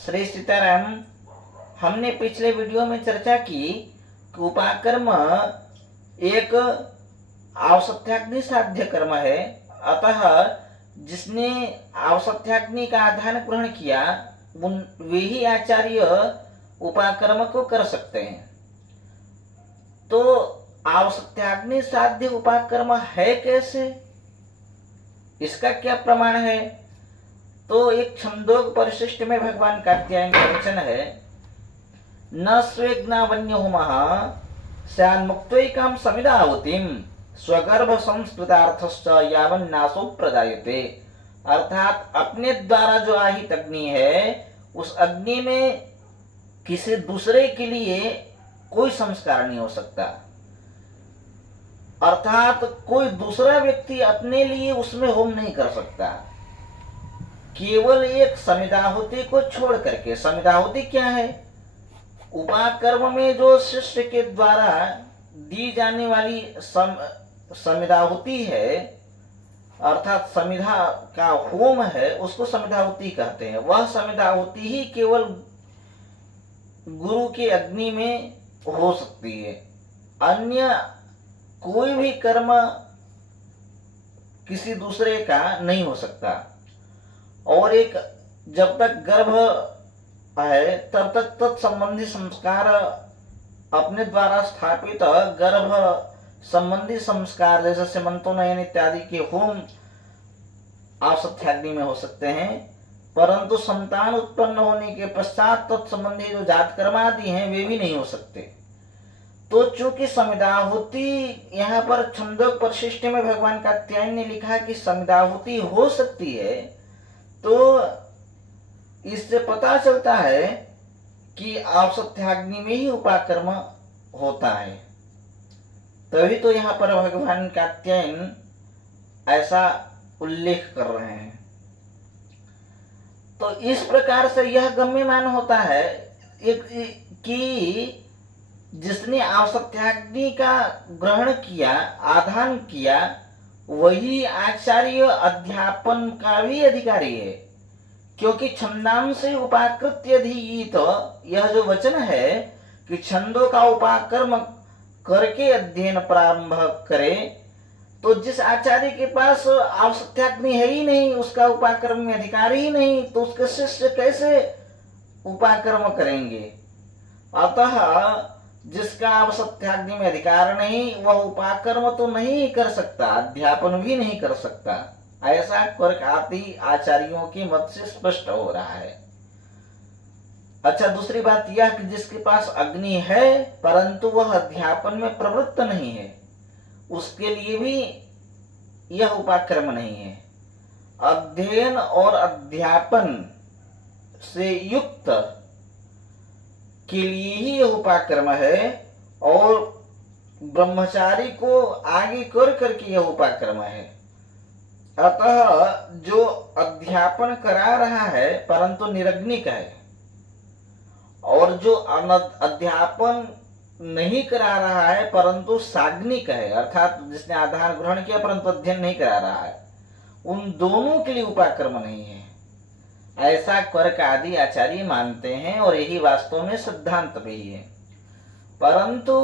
श्री सीताराम। हमने पिछले वीडियो में चर्चा की कि उपाकर्म एक आवसत्याग्नि साध्य कर्म है। अतः जिसने आवसत्याग्नि का आधान ग्रहण किया वे ही आचार्य उपाकर्म को कर सकते हैं। तो आवसत्याग्नि साध्य उपाकर्म है कैसे, इसका क्या प्रमाण है? तो एक छंदोग परिशिष्ट में भगवान कात्यायन का वचन है, न स्वेग्नावन्यो महा स्यान्मुक्त्वैकां समिदाहुतिं स्वगर्भ संस्कृतार्थश्च यावन्नासो प्रजायते। अर्थात अपने द्वारा जो आहित अग्नि है उस अग्नि में किसी दूसरे के लिए कोई संस्कार नहीं हो सकता। अर्थात कोई दूसरा व्यक्ति अपने लिए उसमें होम नहीं कर सकता। केवल एक समिदाहुति को छोड़ करके। समिदाहुति क्या है? उपाकर्म में जो शिष्य के द्वारा दी जाने वाली समिदाहुति है, अर्थात समिधा का होम है, उसको समिदाहुति कहते हैं। वह समिदाहुति ही केवल गुरु के अग्नि में हो सकती है। अन्य कोई भी कर्म किसी दूसरे का नहीं हो सकता। और एक जब तक गर्भ है तब तक तत्संबंधी संस्कार अपने द्वारा स्थापित गर्भ संबंधी संस्कार जैसे सीमंतोन्नयन इत्यादि के होम आवसत्याग्नि में हो सकते हैं, परंतु संतान उत्पन्न होने के पश्चात तत्संबंधी जो जात कर्म आदि हैं वे भी नहीं हो सकते। तो चूंकि समिदाहुति यहाँ पर छंदोग परिशिष्ट में भगवान कात्यायन ने लिखा कि समिदाहुति हो सकती है, तो इससे पता चलता है कि आवसत्याग्नि में ही उपाकर्म होता है। तभी तो यहाँ पर भगवान कात्यायन ऐसा उल्लेख कर रहे हैं। तो इस प्रकार से यह गम्यमान होता है कि जिसने आवसत्याग्नि का ग्रहण किया, आधान किया, वही आचार्य अध्यापन का भी अधिकारी है। क्योंकि छंदांसे उपाकृत्य धीयेत, यह जो वचन है कि छंदों का उपाकर्म करके अध्ययन प्रारंभ करे, तो जिस आचार्य के पास आवसत्याग्नि है ही नहीं, उसका उपाकर्म में अधिकार ही नहीं, तो उसके शिष्य कैसे उपाकर्म करेंगे? अतः जिसका आवसत्याग्नि में अधिकार नहीं वह उपाकर्म तो नहीं कर सकता, अध्यापन भी नहीं कर सकता। ऐसा कर्क आदि आचार्यों के मत से स्पष्ट हो रहा है। अच्छा, दूसरी बात यह कि जिसके पास अग्नि है परंतु वह अध्यापन में प्रवृत्त नहीं है, उसके लिए भी यह उपाकर्म नहीं है। अध्ययन और अध्यापन से युक्त के लिए ही यह उपाकर्म है, और ब्रह्मचारी को आगे कर करके यह उपाकर्म है। अतः जो अध्यापन करा रहा है परंतु निरग्निक है, और जो अध्यापन नहीं करा रहा है परंतु साग्निक है, अर्थात जिसने आधार ग्रहण किया परंतु अध्ययन नहीं करा रहा है, उन दोनों के लिए उपाकर्म नहीं है। ऐसा कर्क आदि आचार्य मानते हैं, और यही वास्तव में सिद्धांत भी है। परंतु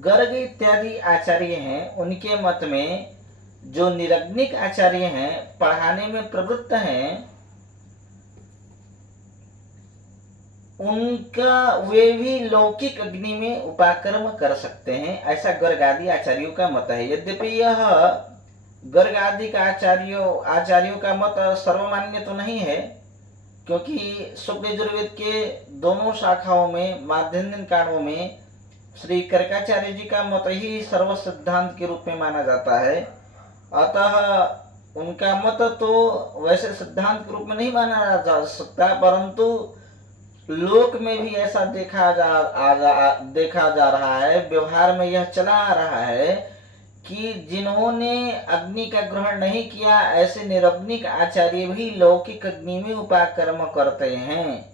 गर्ग इत्यादि आचार्य हैं, उनके मत में जो निरग्निक आचार्य हैं, पढ़ाने में प्रवृत्त हैं, उनका वे भी लौकिक अग्नि में उपाकर्म कर सकते हैं, ऐसा गर्ग आदि आचार्यों का मत है। यद्यपि यह गर्ग आदि का आचार्यों का मत सर्वमान्य तो नहीं है, क्योंकि शुक्ल यजुर्वेद के दोनों शाखाओं में माध्यन्दिन कांडों में श्री कर्काचार्य जी का मत ही सर्व सिद्धांत के रूप में माना जाता है। अतः उनका मत तो वैसे सिद्धांत के रूप में नहीं माना जा सकता, परंतु लोक में भी ऐसा देखा जा रहा है, व्यवहार में यह चला आ रहा है कि जिन्होंने अग्नि का ग्रहण नहीं किया ऐसे निरग्निक आचार्य भी लौकिक अग्नि में उपाकर्म करते हैं,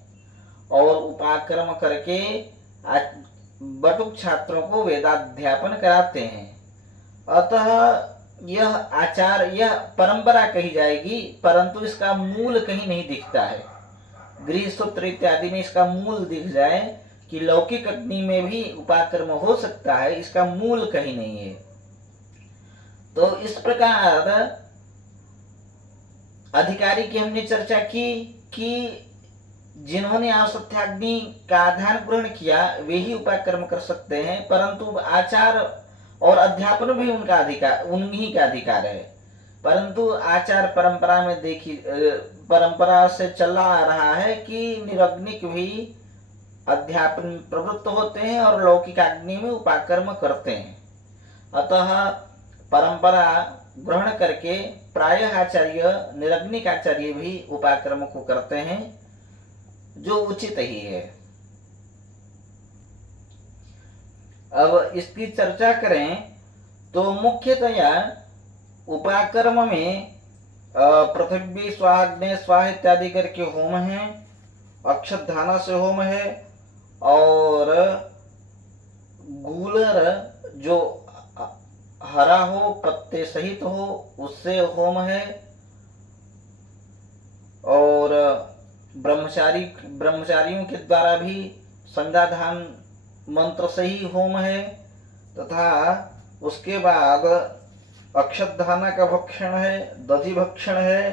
और उपाकर्म करके बटुक छात्रों को वेदाध्यापन कराते हैं। अतः यह परंपरा कही जाएगी, परंतु इसका मूल कहीं नहीं दिखता है। गृह सूत्र इत्यादि में इसका मूल दिख जाए कि लौकिक अग्नि में भी उपाकर्म हो सकता है, इसका मूल कहीं नहीं है। तो इस प्रकार अधिकारी की हमने चर्चा की कि जिन्होंने आवसत्याग्नि का आधान ग्रहण किया वे ही उपाकर्म कर सकते हैं, परंतु आचार और अध्यापन भी उनका अधिकार, उन्हीं का अधिकार है। परंतु आचार परंपरा में परंपरा से चला आ रहा है कि निरग्निक भी अध्यापन प्रवृत्त होते हैं और लौकिक अग्नि में उपाकर्म करते हैं। अतः परंपरा ग्रहण करके प्रायः आचार्य, निरग्निक आचार्य भी उपाकर्म को करते हैं, जो उचित ही है। अब इसकी चर्चा करें तो मुख्यतया उपाकर्म में पृथ्वी स्वाहाग्नि स्वाहा इत्यादि करके होम है, अक्षतधाना से होम है, और गूलर जो हरा हो, पत्ते सहित हो, उससे होम है, और ब्रह्मचारियों के द्वारा भी संध्याधान मंत्र से ही होम है, तथा उसके बाद अक्षतधाना का भक्षण है, दधि भक्षण है,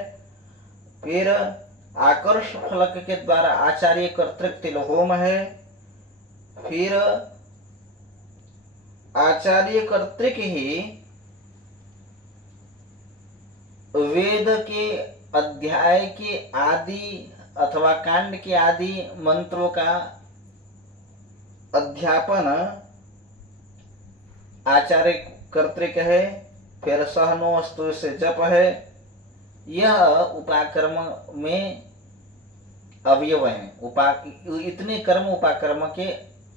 फिर आकर्ष फलक के द्वारा आचार्य कर्तृक तिल होम है, फिर आचार्य कर्तृक ही वेद के अध्याय के आदि अथवा कांड के आदि मंत्रों का अध्यापन आचार्य कर्तृक है, फिर सहनोस्तु से जप है। यह उपाकर्म में अवयव हैं। इतने कर्म उपाकर्म के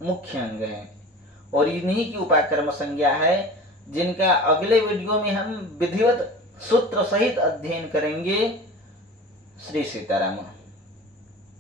मुख्य अंग हैं और इन्हीं की उपाकर्म संज्ञा है, जिनका अगले वीडियो में हम विधिवत सूत्र सहित अध्ययन करेंगे। श्री सीताराम।